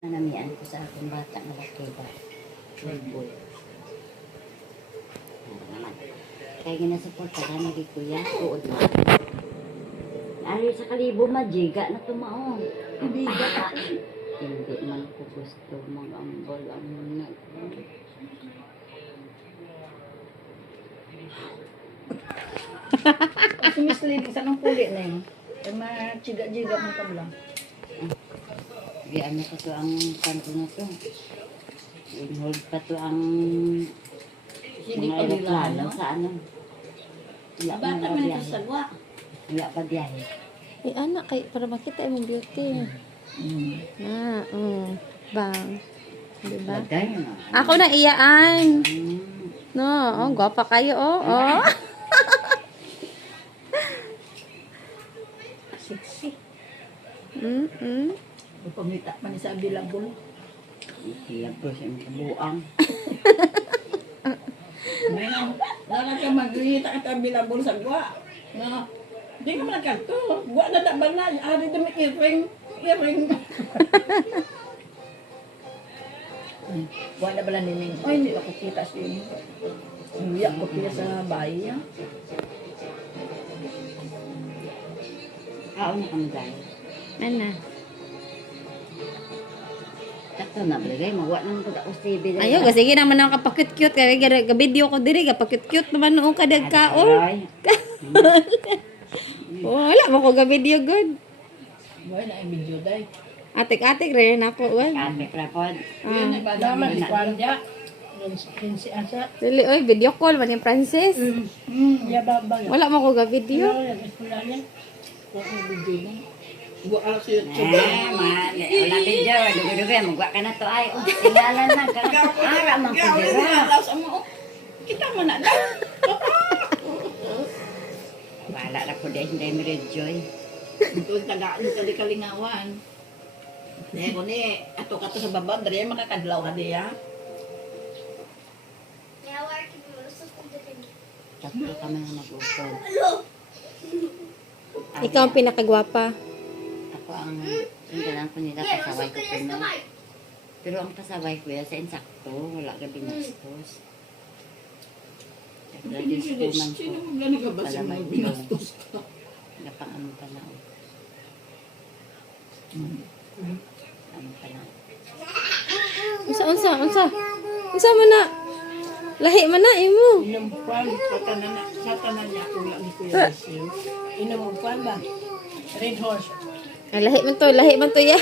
Nanamian ko sa akong bata na laki ba? Boy. Naman. Kaya ginasuportahan na kuya, tuod na. Ari sa kalibo majiga na tumao. Ibiga. Hindi man ko gusto mag-ambol ang muna. Kasi misleading sa nang puli na yun. Ay machiga-jiga mo ka lang. Ano pa to ang kanto na to? Inhold pa to ang Hindi mga pa nila aeroplano ano. sa ano. Wala pa Bata nga man ito biyahe. sa sagwa. Wala pa biyahe. Eh, anak, kay, para makita yung beauty. Bang. Diba? Bagay na. Ako na iyaan. Hmm. No, oh, gwapa kayo, oh. Sexy. Pamita man sa bilabol. Ilang ko siya makabuang. Wala ka magkita ka sa bilabol sa gwa. No. Di ka man kanto. Gwa na daban na. Ari na may iring. Gwa na bala nining. Ay, hindi ako kita siya. Uyak ko kaya sa bahay niya. Kaon na kami dahil. Ano? Takto na bagay. Magwa nang pag-ausibi. Ayo, kasi naman ako kapakit-cute. Kaya ga-video ko diri, kapakit-cute naman noong kadagkaon. Wala mo ko ga-video good. Gwa na yung video day. Atik-atik rin ako. Kami prapod. Yun ay badaman ni Kwanja. Si Asa. Dili, oy, video call man yung Francis. Yababa. Wala mo ko ga-video. Gua ala siya. Wala video. Dugo-dugo. Magwa ka na to ay. Tinggalan na. Ara man ko dira. Kita man na daw. Wala na ko dahil hindi mi rejoy. Ito yung kalingawan. Kaya ko ni, ato sa baba, dari makakadlaw ka diya. Takto kami na mag-upod. Ikaw ang pinakagwapa. Ako ang sindalan ko nila pasaway ko puno. Pero ang pasaway ko yan sa insakto, wala ka binastos. Lagi ko man ko. Sino mo gano'n ka ba sa Palamay mga ko. binastos ka? Napang ano pa na. Ano pa na. Unsa mo na? Lahi man na imo. Inumpuan, sa tanan niya, kuya ni Kuya Basil. Inumpuan ba? Red horse. Lahi man to ya.